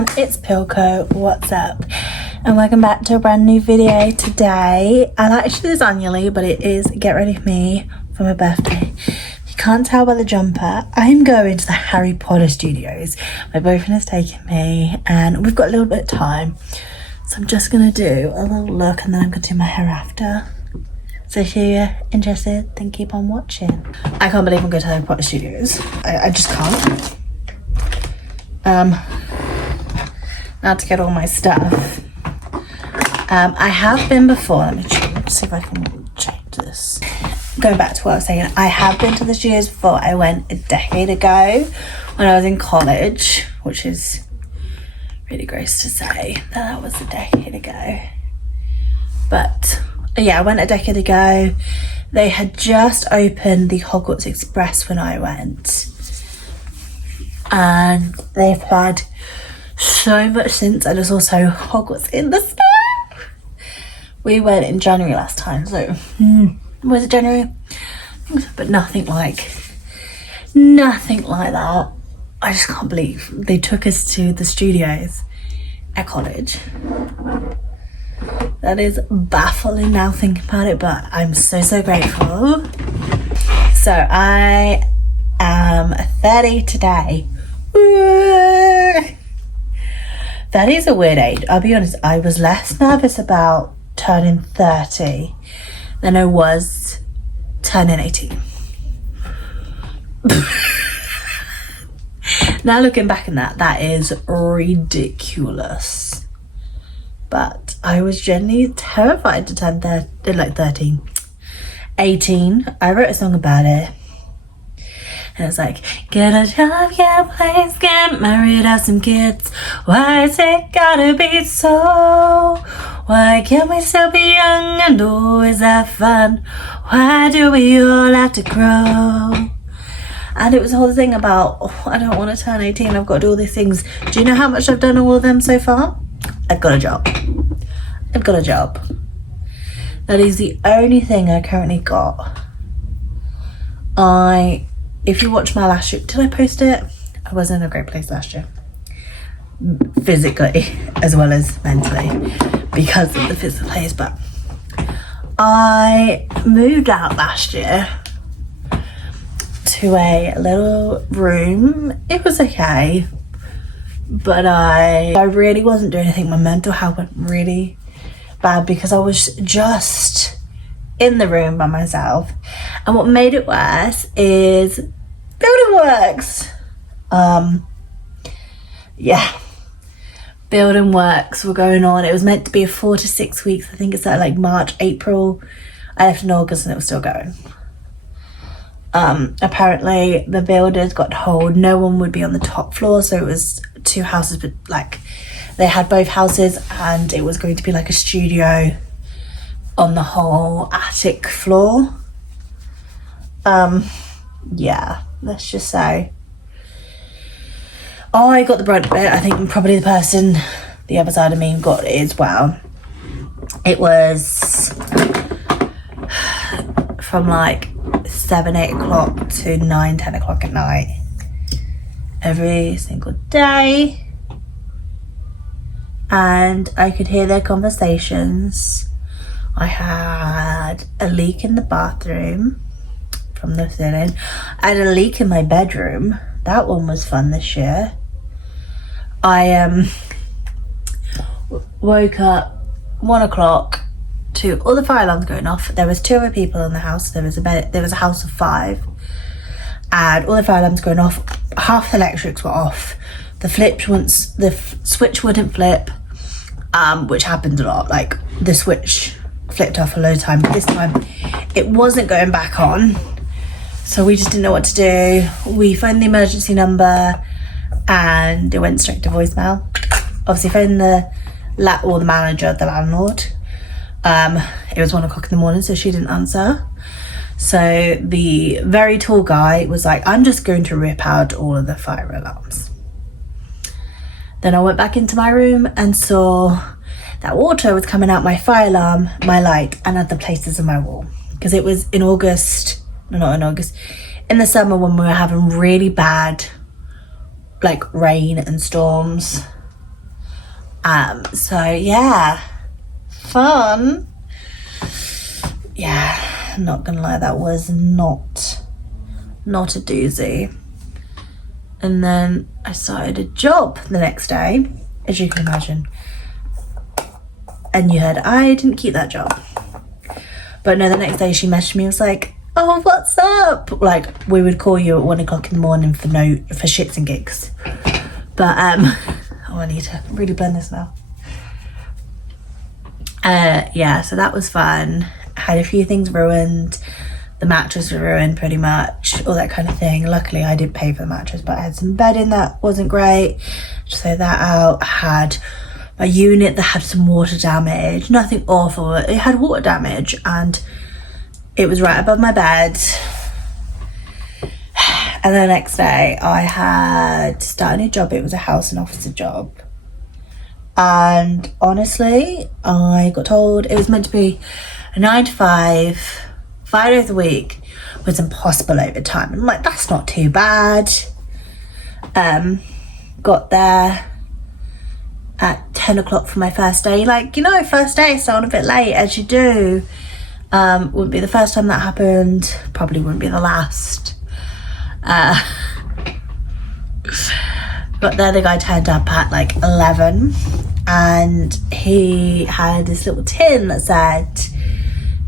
everyone, it's Pilko, what's up? And welcome back to a brand new video today. I like to do this annually, but it is Get Ready For Me for my birthday. If you can't tell by the jumper, I'm going to the Harry Potter studios. My boyfriend has taken me and we've got a little bit of time. So I'm just going to do a little look and then I'm going to do my hair after. So if you're interested, then keep on watching. I can't believe I'm going to Harry Potter studios. I just can't. Now to get all my stuff. I have been before. Let me see if I can change this. Going back to what I was saying, I have been to the studios before. I went a decade ago when I was in college, which is really gross to say that was a decade ago. But yeah, I went a decade ago. They had just opened the Hogwarts Express when I went. And they've had so much since, and there's also Hogwarts in the snow. We went in January last time, so was it January? But nothing like that. I just can't believe they took us to the studios at college. That is baffling now thinking about it, but I'm so grateful. So I am 30 today. That is a weird age. I'll be honest, I was less nervous about turning 30 than I was turning 18. Now looking back on that is ridiculous. But I was genuinely terrified to turn 13. 18. I wrote a song about it. And it's like, get a job, get a place, get married, have some kids. Why is it gotta be so? Why can't we still be young and always have fun? Why do we all have to grow? And it was the whole thing about, oh, I don't want to turn 18, I've got to do all these things. Do you know how much I've done all of them so far? I've got a job. That is the only thing I currently got. If you watch my last year, did I post it? I was in a great place last year. Physically, as well as mentally, because of the physical place. But I moved out last year to a little room. It was okay, but I really wasn't doing anything. My mental health went really bad because I was just in the room by myself, and what made it worse is building works. Building works were going on. It was meant to be 4 to 6 weeks. I think it's like March, April. I left in August and it was still going. Apparently the builders got told no one would be on the top floor, so it was 2 houses, but like they had both houses and it was going to be like a studio on the whole attic floor. Yeah, let's just say I got the brunt of it. I think probably the person the other side of me got it as well. It was from like 7-8 o'clock to 9-10 o'clock at night every single day, and I could hear their conversations. I had a leak in the bathroom from the ceiling. I had a leak in my bedroom. That one was fun this year. I woke up 1 o'clock to all the fire alarms going off. There was 2 other people in the house. There was a house of 5, and all the fire alarms going off. Half the electrics were off. The switch wouldn't flip, which happened a lot. Like the switch flipped off a load of time, but this time it wasn't going back on. So we just didn't know what to do. We phoned the emergency number and it went straight to voicemail. Obviously phoned the manager, the landlord. It was 1 o'clock in the morning, so she didn't answer. So the very tall guy was like, I'm just going to rip out all of the fire alarms. Then I went back into my room and saw that water was coming out my fire alarm, my light, and other places on my wall. Because it was in the summer when we were having really bad like rain and storms. So yeah, fun. Yeah, not gonna lie, that was not a doozy. And then I started a job the next day, as you can imagine. And you heard I didn't keep that job. But no, the next day she messaged me and was like, oh, what's up? Like, we would call you at 1 o'clock in the morning for shits and gigs. But, oh, I need to really blend this now. Yeah, so that was fun. Had a few things ruined. The mattress was ruined pretty much, all that kind of thing. Luckily, I didn't pay for the mattress, but I had some bedding that wasn't great. Just throw that out. I had a unit that had some water damage. Nothing awful. It had water damage and it was right above my bed. And the next day, I had started a new job. It was a house and officer job. And honestly, I got told it was meant to be a 9 to 5, 5 days a week with impossible overtime. I'm like, that's not too bad. Got there at 10 o'clock for my first day. Like, you know, first day, starting a bit late, as you do. Wouldn't be the first time that happened. Probably wouldn't be the last. Got there, the guy turned up at like 11. And he had this little tin that said,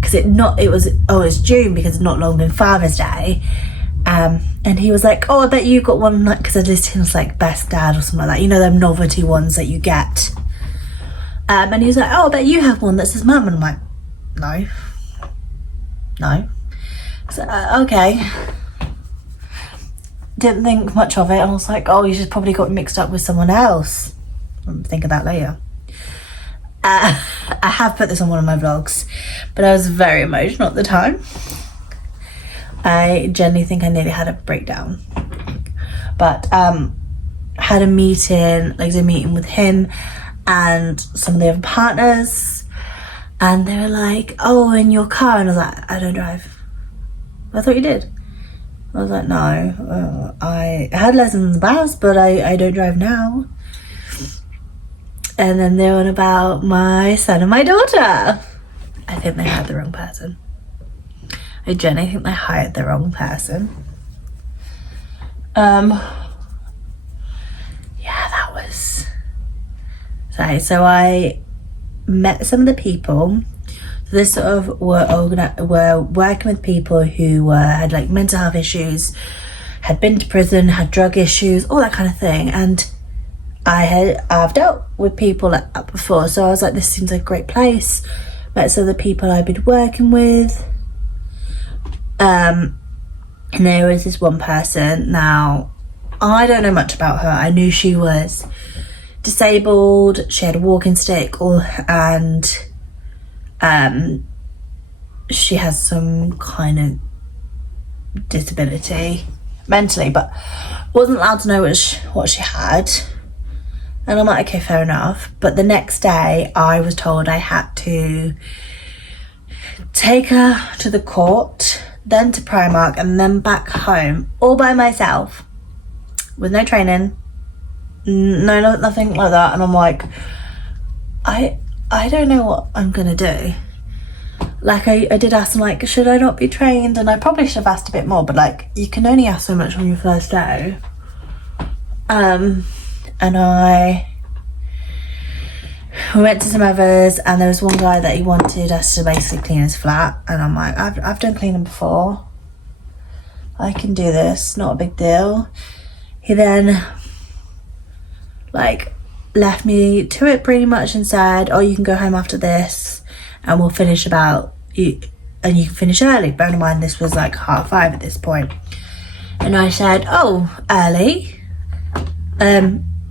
because it's June because it's not long been Father's Day. And he was like, oh, I bet you got one, like, because this tin was like Best Dad or something like that. You know, them novelty ones that you get. And he was like, oh, I bet you have one that says Mum. And I'm like, no. So, okay. Didn't think much of it. I was like, oh, you just probably got mixed up with someone else. I'll think of that later. I have put this on one of my vlogs, but I was very emotional at the time. I genuinely think I nearly had a breakdown. But had a meeting, like a meeting with him and some of the other partners, and they were like, oh, in your car? And I was like, I don't drive. I thought you did. I was like, no, I had lessons in the past, but I don't drive now. And then they were on about my son and my daughter. I think they hired the wrong person. I genuinely think they hired the wrong person. Yeah, that was... So I met some of the people. So this sort of were working with people who had like mental health issues, had been to prison, had drug issues, all that kind of thing. And I've dealt with people like that before, so I was like, this seems like a great place. Met some of the people I've been working with. And there was this one person. Now, I don't know much about her. I knew she was disabled, she had a walking stick, and she has some kind of disability mentally, but wasn't allowed to know what she had. And I'm like, okay, fair enough. But the next day I was told I had to take her to the court, then to Primark, and then back home all by myself with no training, nothing like that. And I'm like, I don't know what I'm gonna do. Like, I did ask them, like, should I not be trained? And I probably should have asked a bit more, but like, you can only ask so much on your first day. And we went to some others, and there was one guy that he wanted us to basically clean his flat, and I'm like, I've done cleaning before, I can do this, not a big deal. He then like left me to it pretty much and said, oh, you can go home after this and we'll finish about you, and you can finish early. Bear in mind this was like 5:30 at this point. And I said, oh, early?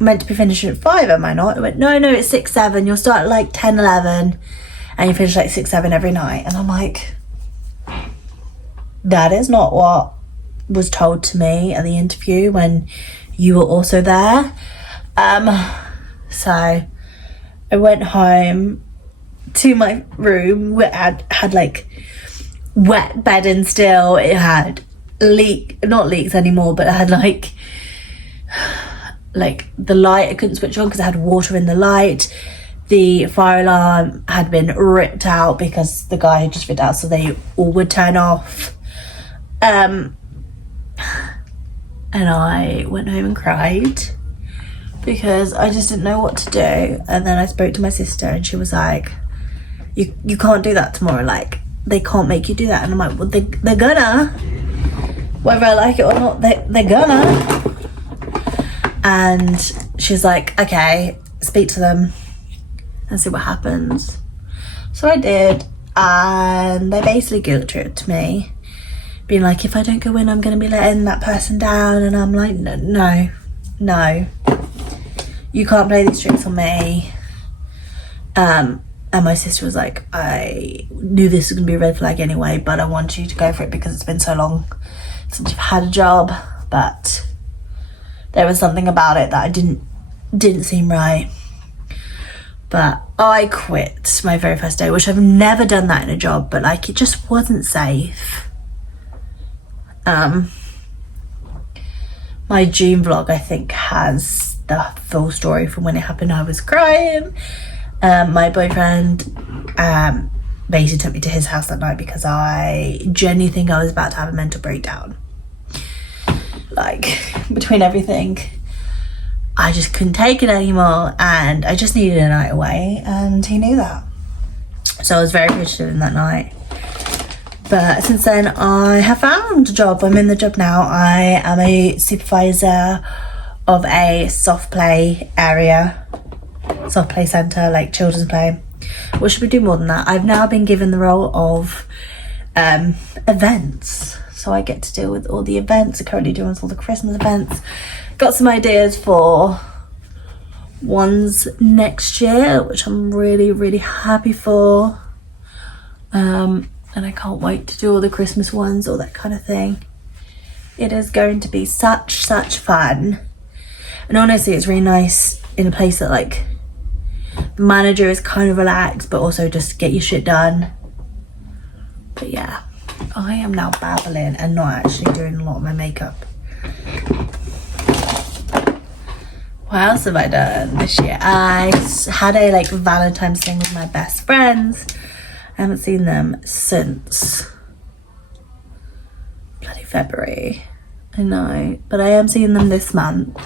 Meant to be finishing at 5, am I not? He went, no, it's 6, 7. You'll start at like 10, 11, and you finish like 6, 7 every night. And I'm like, that is not what was told to me at the interview when you were also there. So I went home to my room. We had like wet bedding still. It had not leaks anymore, but it had like like the light I couldn't switch on because I had water in the light. The fire alarm had been ripped out because the guy had just ripped out, so they all would turn off. And I went home and cried because I just didn't know what to do. And then I spoke to my sister and she was like, you can't do that tomorrow, like they can't make you do that. And I'm like, well, they're gonna, whether I like it or not, they're gonna. And she's like, okay, speak to them and see what happens. So I did, and they basically guilt tripped me, being like, if I don't go in, I'm gonna be letting that person down. And I'm like, no, you can't play these tricks on me. And my sister was like, I knew this was gonna be a red flag anyway, but I want you to go for it because it's been so long since you've had a job. But there was something about it that I didn't seem right. But I quit my very first day, which I've never done that in a job, but like it just wasn't safe. My June vlog, I think, has the full story from when it happened. I was crying. My boyfriend basically took me to his house that night because I genuinely think I was about to have a mental breakdown. Like, between everything, I just couldn't take it anymore and I just needed a night away, and he knew that. So I was very appreciative in that night. But since then, I have found a job. I'm in the job now. I am a supervisor of a soft play area, soft play centre, like children's play. What should we do more than that? I've now been given the role of events. So I get to deal with all the events. I'm currently doing all the Christmas events. Got some ideas for ones next year, which I'm really, really happy for. And I can't wait to do all the Christmas ones, all that kind of thing. It is going to be such fun. And honestly, it's really nice in a place that like the manager is kind of relaxed, but also just get your shit done. But yeah, I am now babbling and not actually doing a lot of my makeup. What else have I done this year? I had a like Valentine's thing with my best friends. I haven't seen them since bloody February. I know, but I am seeing them this month.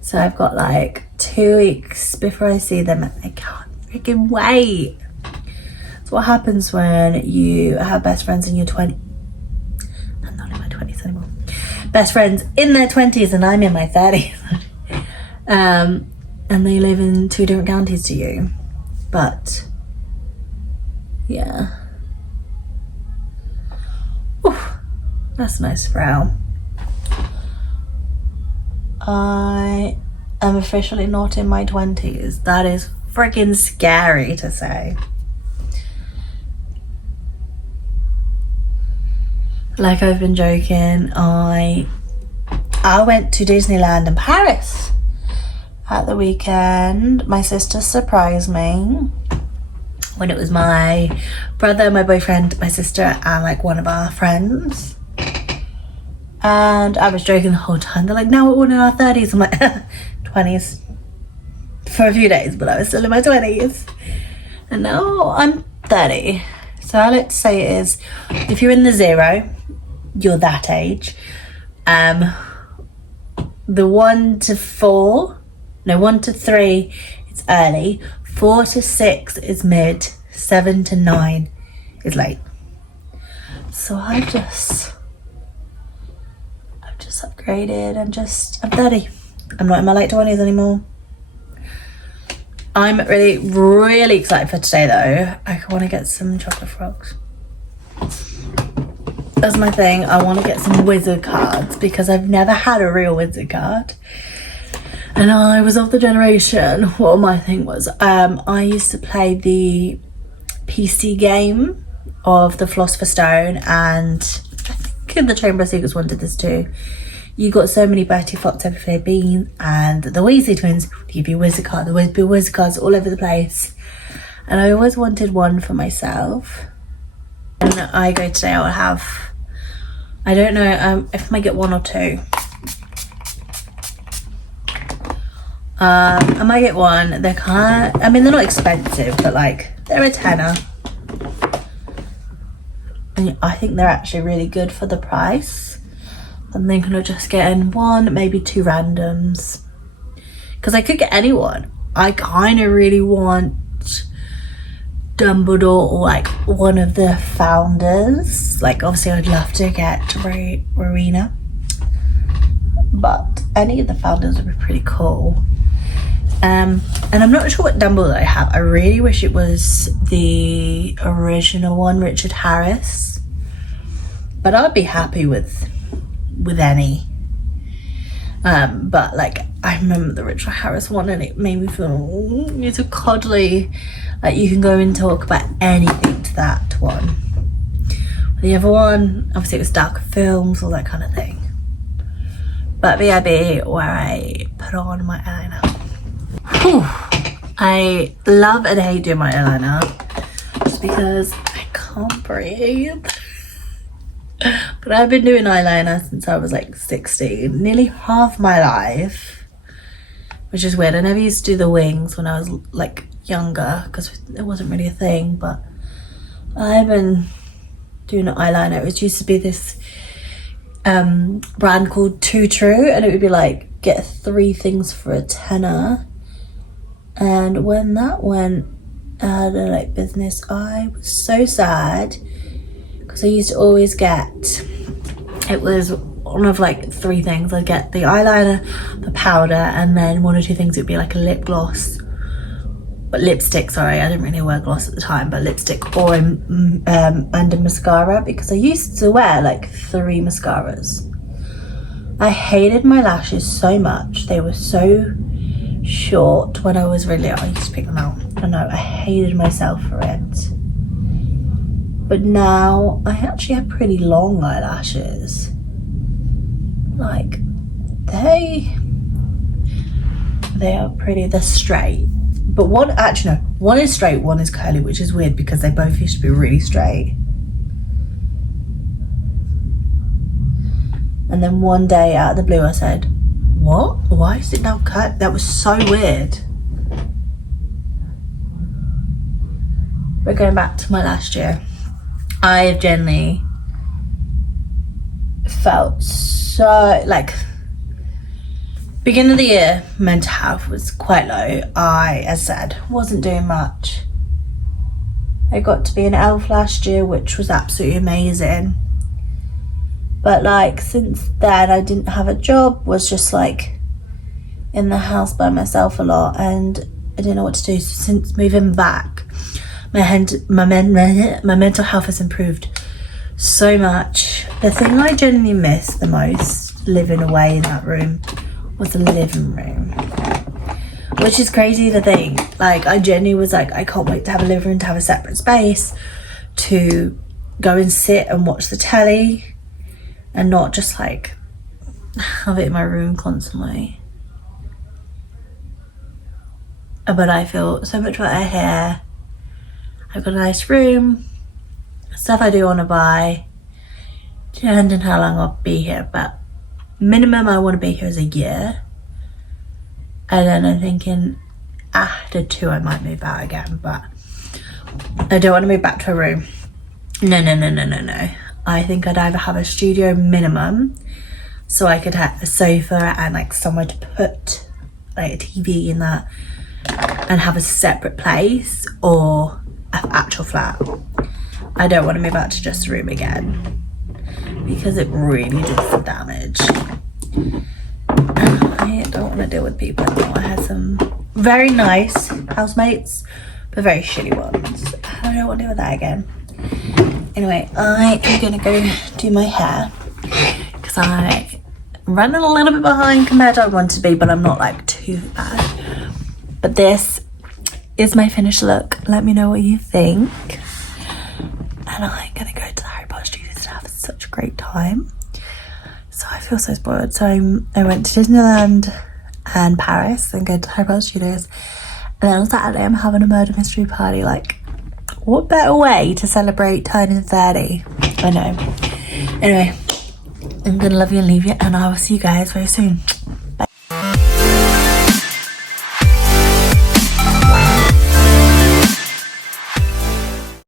So I've got like 2 weeks before I see them, and I can't freaking wait. It's what happens when you have best friends in your 20s. I'm not in my 20s anymore. Best friends in their 20s and I'm in my 30s. And they live in 2 different counties to you. But yeah. Oof, that's a nice frown. I am officially not in my 20s. That is freaking scary to say. Like I've been joking, I went to Disneyland in Paris at the weekend. My sister surprised me when it was my brother, my boyfriend, my sister, and like one of our friends. And I was joking the whole time. They're like, now we're all in our 30s. I'm like, 20s for a few days, but I was still in my 20s. And now I'm 30. So I like to say it is, if you're in the 0, you're that age. The 1 to 3, it's early. 4 to 6 is mid. 7 to 9 is late. So I've just upgraded and I'm 30. I'm not in my late 20s anymore. I'm really, really excited for today though. I want to get some chocolate frogs. That's my thing. I want to get some wizard cards because I've never had a real wizard card. And I was of the generation, well, my thing was, I used to play the PC game of the Philosopher's Stone, and I think the Chamber of Secrets one did this too. You got so many Bertie Fox, every flavour bean, and the Weasley twins would give you wizard cards. There would be wizard cards all over the place. And I always wanted one for myself. And I go today, I'll have, I don't know if I might get 1 or 2. I might get one. They're kind of, I mean, they're not expensive, but like they're a tenner. And I think they're actually really good for the price. I'm thinking of just getting one, maybe 2 randoms. Because I could get anyone. I kind of really want Dumbledore or like one of the founders. Like obviously I'd love to get Rowena. But any of the founders would be pretty cool. And I'm not sure what Dumbledore I have. I really wish it was the original one, Richard Harris. But I'd be happy with any. But like I remember the Richard Harris one, and it made me feel it's so cuddly. Like you can go and talk about anything to that one. The other one, obviously it was darker films, all that kind of thing. But BIB, where I put on my eyeliner. Whew. I love and hate doing my eyeliner just because I can't breathe. But I've been doing eyeliner since I was like 16, nearly half my life, which is weird. I never used to do the wings when I was like younger because it wasn't really a thing, but I've been doing eyeliner. It used to be this brand called Too True, and it would be like get 3 things for a tenner. And when that went out of like business, I was so sad because I used to always get, it was one of like 3 things. I'd get the eyeliner, the powder, and then 1 or 2 things. It would be like a lip gloss, but lipstick, sorry, I didn't really wear gloss at the time, but lipstick or and a mascara, because I used to wear like 3 mascaras. I hated my lashes so much. They were so short when I was really, I used to pick them out. I know, I hated myself for it. But now I actually have pretty long eyelashes. Like they are pretty, they're straight. But one is straight, one is curly, which is weird because they both used to be really straight. And then one day out of the blue I said, what? Why is it now cut? That was so weird. But going back to my last year, I have generally felt so, like, beginning of the year, mental health was quite low. I, as I said, wasn't doing much. I got to be an elf last year, which was absolutely amazing. But like since then I didn't have a job, was just like in the house by myself a lot, and I didn't know what to do. So since moving back, my mental health has improved so much. The thing I genuinely missed the most living away in that room was the living room, which is crazy to think. Like I genuinely was like, I can't wait to have a living room, to have a separate space to go and sit and watch the telly and not just like have it in my room constantly. But I feel so much better here. I've got a nice room, stuff I do want to buy, depending on how long I'll be here, but minimum I want to be here is a year. And then I'm thinking after 2 I might move out again, but I don't want to move back to a room. No. I think I'd either have a studio minimum, so I could have a sofa and like somewhere to put like a TV in that and have a separate place, or an actual flat. I don't want to move out to just a room again because it really did some damage. I don't want to deal with people anymore. I had some very nice housemates, but very shitty ones. I don't want to deal with that again. Anyway, I am gonna go do my hair because I'm running a little bit behind compared to I want to be, but I'm not like too bad. But this is my finished look. Let me know what you think. And I'm gonna go to the Harry Potter Studios to have such a great time. So I feel so spoiled. So I went to Disneyland and Paris and go to Harry Potter Studios. And then on Saturday I'm having a murder mystery party. Like, what better way to celebrate turning 30? I know. Anyway, I'm gonna love you and leave you, and I will see you guys very soon.